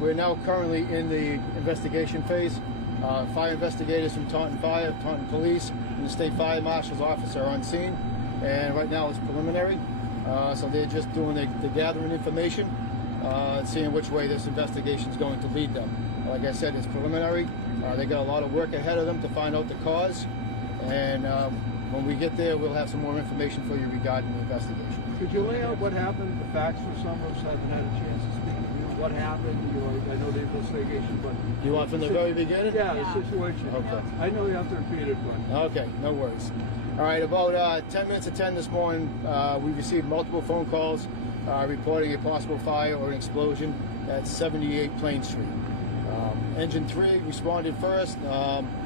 we're now currently in the investigation phase. Fire investigators from Taunton Fire, Taunton Police, and the State Fire Marshal's office are on scene, and right now it's preliminary. So they're just doing the gathering information, seeing which way this investigation is going to lead them. Like I said, it's preliminary. They got a lot of work ahead of them to find out the cause, and when we get there, we'll have some more information for you regarding the investigation. Could you lay out what happened, the facts for some of us who haven't had a chance to speak? What happened? I know the investigation, but you want from the very beginning? Yeah, the situation. Okay. I know you have to repeat it, but okay, no worries. All right, about 10 minutes to 10 this morning, we received multiple phone calls reporting a possible fire or an explosion at 78 Plain Street. Engine 3 responded first,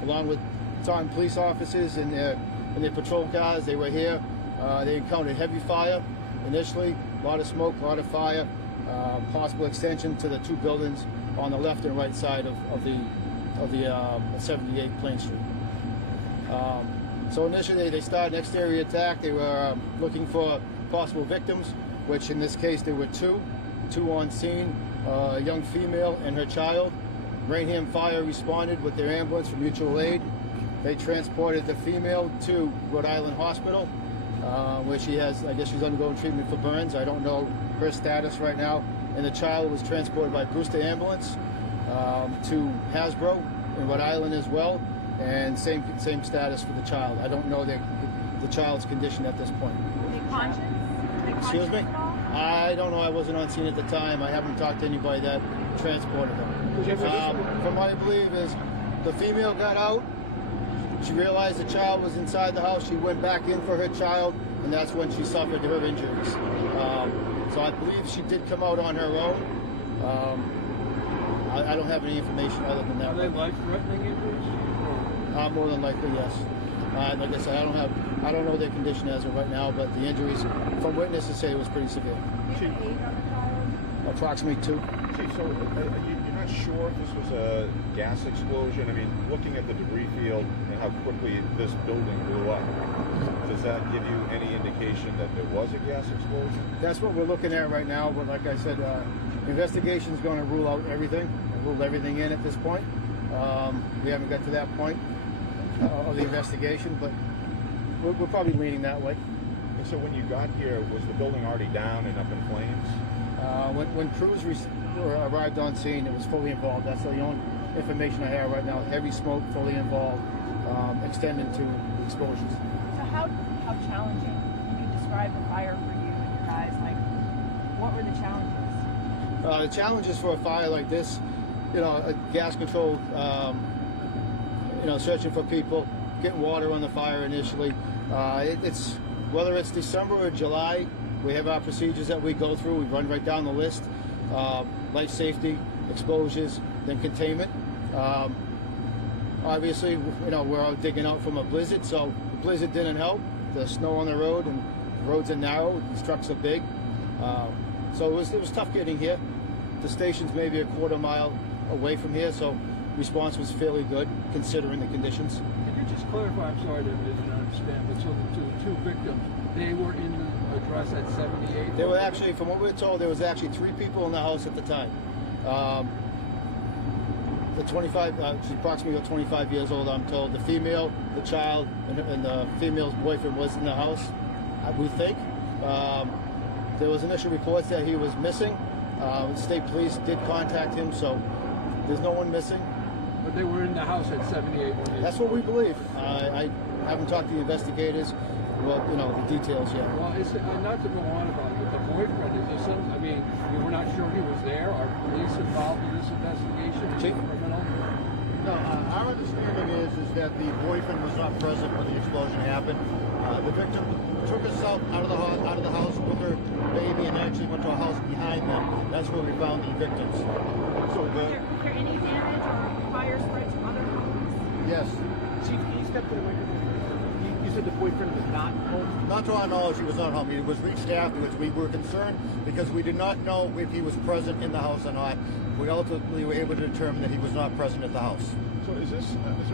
along with Taunton police officers and their patrol cars. They were here. They encountered heavy fire initially, a lot of smoke, a lot of fire, possible extension to the two buildings on the left and right side of the 78 Plain Street. So initially they started an exterior attack. They were looking for possible victims, which in this case there were two on scene, a young female and her child. Rainham Fire responded with their ambulance for mutual aid. They transported the female to Rhode Island Hospital, where she has, I guess she's undergoing treatment for burns. I don't know her status right now. And the child was transported by Brewster Ambulance to Hasbro in Rhode Island as well. And same status for the child. I don't know the child's condition at this point. Were they conscious? Excuse me? I don't know. I wasn't on scene at the time. I haven't talked to anybody that transported them. From what I believe is the female got out. She realized the child was inside the house. She went back in for her child, and that's when she suffered her injuries. So I believe she did come out on her own. I don't have any information other than that. Are they life-threatening injuries? More than likely, yes. Like I said, I don't know their condition as of right now, but the injuries from witnesses say it was pretty severe. Chief, age on the child? Approximately 2. Chief, so you're not sure if this was a gas explosion? I mean, looking at the debris field and how quickly this building blew up, does that give you any indication that there was a gas explosion? That's what we're looking at right now, but like I said, the investigation's going to rule out everything, rule everything in at this point. We haven't got to that point of the investigation, but we're probably leaning that way. And so when you got here, was the building already down and up in flames? When crews arrived on scene, it was fully involved. That's the only information I have right now. Heavy smoke, fully involved, extending to explosions. So how challenging? You could describe the fire for you and your guys. Like, what were the challenges? The challenges for a fire like this, a gas-controlled, searching for people, getting water on the fire initially. It's whether it's December or July, we have our procedures that we go through. We run right down the list: life safety, exposures, then containment. Obviously, we're all digging out from a blizzard, so the blizzard didn't help. The snow on the road, and the roads are narrow, these trucks are big. So it was tough getting here. The station's maybe a quarter mile away from here, so response was fairly good considering the conditions. Could you just clarify? I'm sorry, I didn't understand. But so the two victims, they were in the address at 78? There were actually, from what we were told, there was actually 3 people in the house at the time. She's approximately 25 years old, I'm told. The female, the child, and the female's boyfriend was in the house, we think. There was initial reports that he was missing. State police did contact him, so there's no one missing. But they were in the house at 78? That's what we believe. I haven't talked to the investigators. Well, the details yet. Well, not to go on about it, the boyfriend, is there some, we're not sure he was there. Are police involved in this investigation? Chief? Criminal? No, our understanding is that the boyfriend was not present when the explosion happened. The victim took herself out of the house with her baby and actually went to a house behind them. That's where we found the victims. So Was there any damage or fire spread to other homes? yes, Chief, can you step to the microphone? You said the boyfriend was not home? not to our knowledge, he was not home. He was reached afterwards. We were concerned because we did not know if he was present in the house or not. We ultimately were able to determine that he was not present at the house. So is there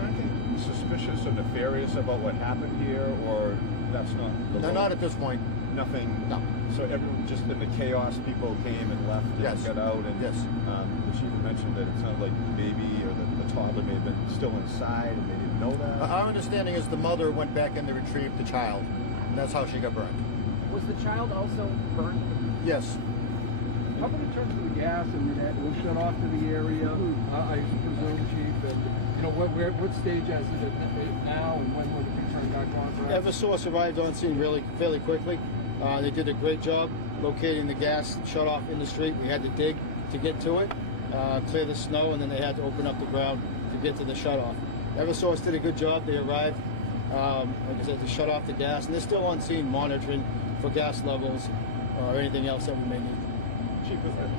anything suspicious or nefarious about what happened here, or that's not? No, not at this point. Nothing. No. So everyone, just in the chaos, people came and left and Yes. got out. And Yes. the chief had mentioned that it sounded like the baby or the toddler may have been still inside and they didn't know that. Our understanding is the mother went back in to retrieve the child, and that's how she got burned. Was the child also burned? Yes. How about in terms of the gas and that was shut off to the area? I presume, Chief, and you know what stage is it now, and when will it be turned back on? Eversource arrived on scene fairly quickly. They did a great job locating the gas shut off in the street. We had to dig to get to it, clear the snow, and then they had to open up the ground to get to the shut off. Eversource did a good job. They arrived, like I said, to shut off the gas, and they're still on scene monitoring for gas levels or anything else that we may need. Chief,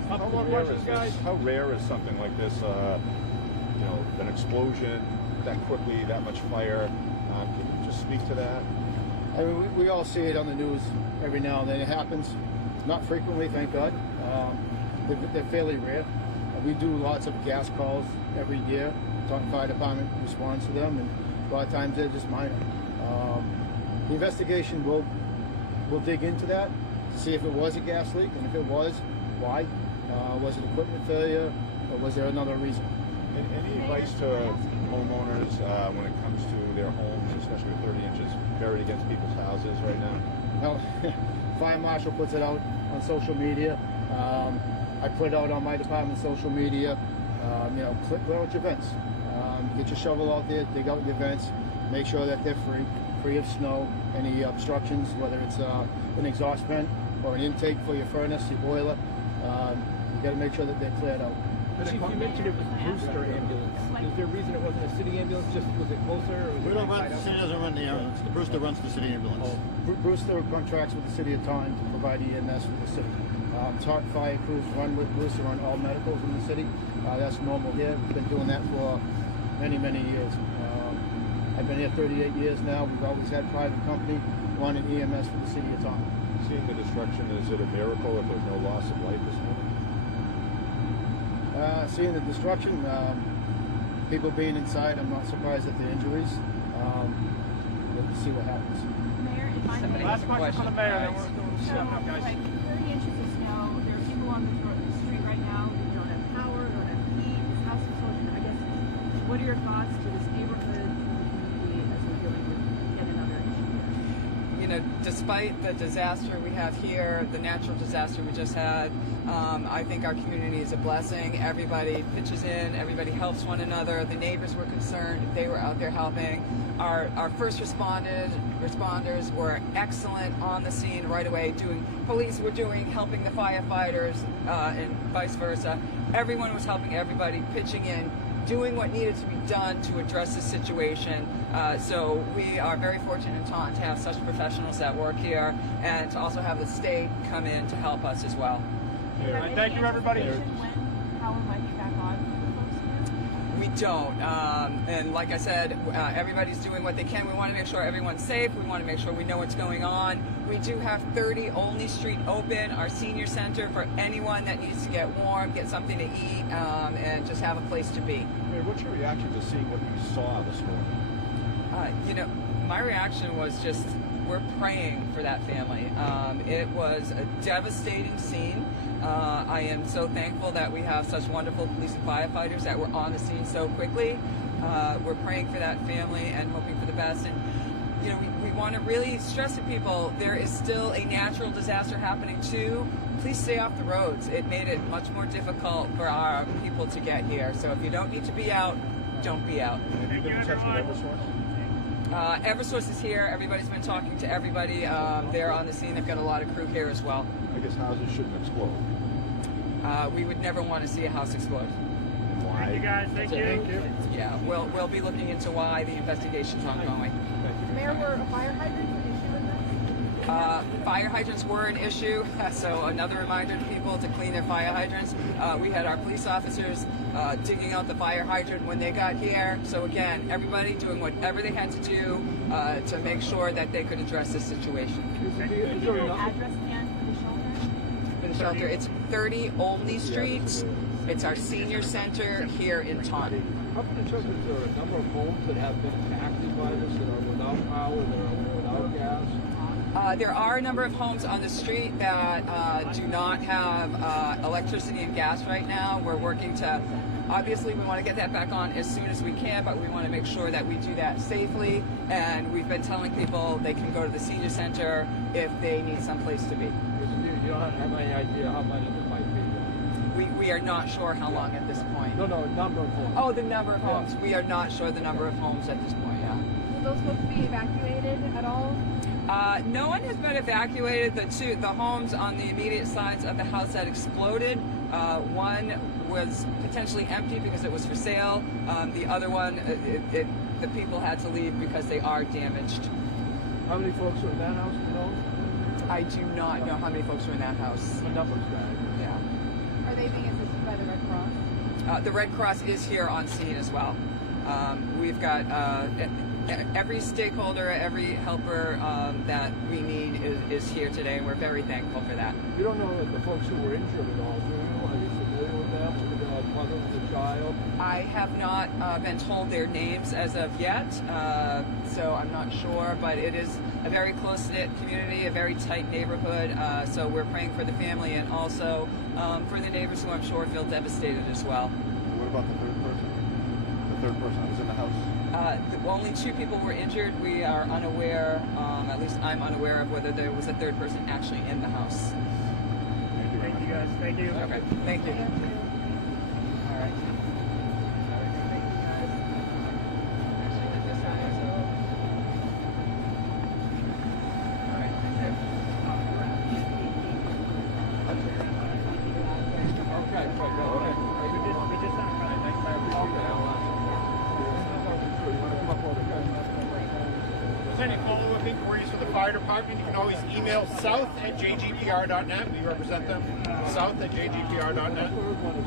Couple more questions, guys. how rare is something like this? You know, an explosion that quickly, that much fire. Can you just speak to that? I mean, we all see it on the news every now and then. It happens, not frequently, thank God. They're fairly rare. We do lots of gas calls every year. Taunton Fire Department responds to them, and a lot of times they're just minor. The investigation will dig into that, see if it was a gas leak, and if it was, why? Was it equipment failure, or was there another reason? And any advice to homeowners when it comes to their homes, especially with 30 inches buried against people's houses right now? Well, Fire Marshal puts it out on social media. I put it out on my department's social media. You know, clear out your vents. Get your shovel out there, dig out your vents, make sure that they're free of snow, any obstructions, whether it's an exhaust vent or an intake for your furnace, your boiler. You got to make sure that they're cleared out. Chief, you mentioned it was Brewster ambulance. Is there a reason it wasn't a city ambulance? Just was it closer? Or was We it don't right run, the side city up? doesn't run the ambulance. The Brewster runs the city ambulance. Brewster contracts with the city of Taunton to provide EMS for the city. Taunton fire crews run with Brewster on all medicals in the city. That's normal here. We've been doing that for many years. I've been here 38 years now. We've always had private company running EMS for the city of Taunton. Seeing the destruction, is it a miracle if there's no loss of life this morning? Seeing the destruction, people being inside, I'm not surprised at the injuries. We'll see what happens. Mayor, if I may. Last question from the mayor, then we're So, stepping up, guys. like 30 inches of snow, there are people on the street right now who don't have power, don't have heat, this house explosion. I guess, what are your thoughts to this neighborhood community as we're dealing with yet another issue here? You know, despite the disaster we have here, the natural disaster we just had, I think our community is a blessing. Everybody pitches in, everybody helps one another. The neighbors were concerned, they were out there helping. Our first responders were excellent on the scene right away. Police were helping the firefighters, and vice versa. Everyone was helping everybody, pitching in, doing what needed to be done to address the situation. So we are very fortunate in Taunton to have such professionals that work here, and to also have the state come in to help us as well. Do you have any Thank you, everybody. anticipation when power might be back on for folks here? We don't. And like I said, everybody's doing what they can. We want to make sure everyone's safe. We want to make sure we know what's going on. We do have 30 Olney Street open, our senior center, for anyone that needs to get warm, get something to eat, and just have a place to be. Mayor, what's your reaction to seeing what you saw this morning? You know, my reaction was just, we're praying for that family. It was a devastating scene. I am so thankful that we have such wonderful police and firefighters that were on the scene so quickly. We're praying for that family and hoping for the best. And you know, we want to really stress to people, there is still a natural disaster happening too. Please stay off the roads. It made it much more difficult for our people to get here. So if you don't need to be out, don't be out. Have you been in touch with Eversource? Eversource is here. Everybody's been talking to everybody. They're on the scene. They've got a lot of crew here as well. I guess houses shouldn't explode. We would never want to see a house explode. Why? Thank you, guys. Thank you. Yeah, we'll be looking into why. The investigation's ongoing. Mayor, were fire hydrants an issue in this? Fire hydrants were an issue, so another reminder to people to clean their fire hydrants. We had our police officers digging out the fire hydrant when they got here. So again, everybody doing whatever they had to do to make sure that they could address this situation. Is there an address again for the shelter? For the shelter, it's 30 Olney Street. It's our senior center here in Taunton. How about in terms of there are a number of homes that have been impacted by this, that are without power, that are without gas? There are a number of homes on the street that do not have electricity and gas right now. We're working to, obviously we want to get that back on as soon as we can, but we want to make sure that we do that safely. And we've been telling people they can go to the senior center if they need someplace to be. You don't have any idea how many there might be? We are not sure how long at this point. No, number of homes. Oh, the number of homes. We are not sure the number of homes at this point, yeah. Will those folks be evacuated at all? No one has been evacuated. The homes on the immediate sides of the house that exploded, one was potentially empty because it was for sale. The other one, the people had to leave because they are damaged. How many folks were in that house, you know? I do not know how many folks were in that house. The numbers, guys. Yeah. Are they being assisted by the Red Cross? The Red Cross is here on scene as well. We've got every stakeholder, every helper that we need is here today, and we're very thankful for that. You don't know the folks who were injured at all, do you? Are you familiar with them? The mother of the child? I have not been told their names as of yet, so I'm not sure, but it is a very close-knit community, a very tight neighborhood, so we're praying for the family and also for the neighbors who I'm sure feel devastated as well. What about the third person? The third person that was in the house? Only 2 people were injured. We are unaware, at least I'm unaware of whether there was a third person actually in the house. Thank you guys. Thank you. Okay, thank you. All right. Okay, go ahead. We just on Friday. You want to come up over here? If there's any follow-up inquiries for the fire department, you can always email south@jgpr.net. We represent them. South@jgpr.net. Third one is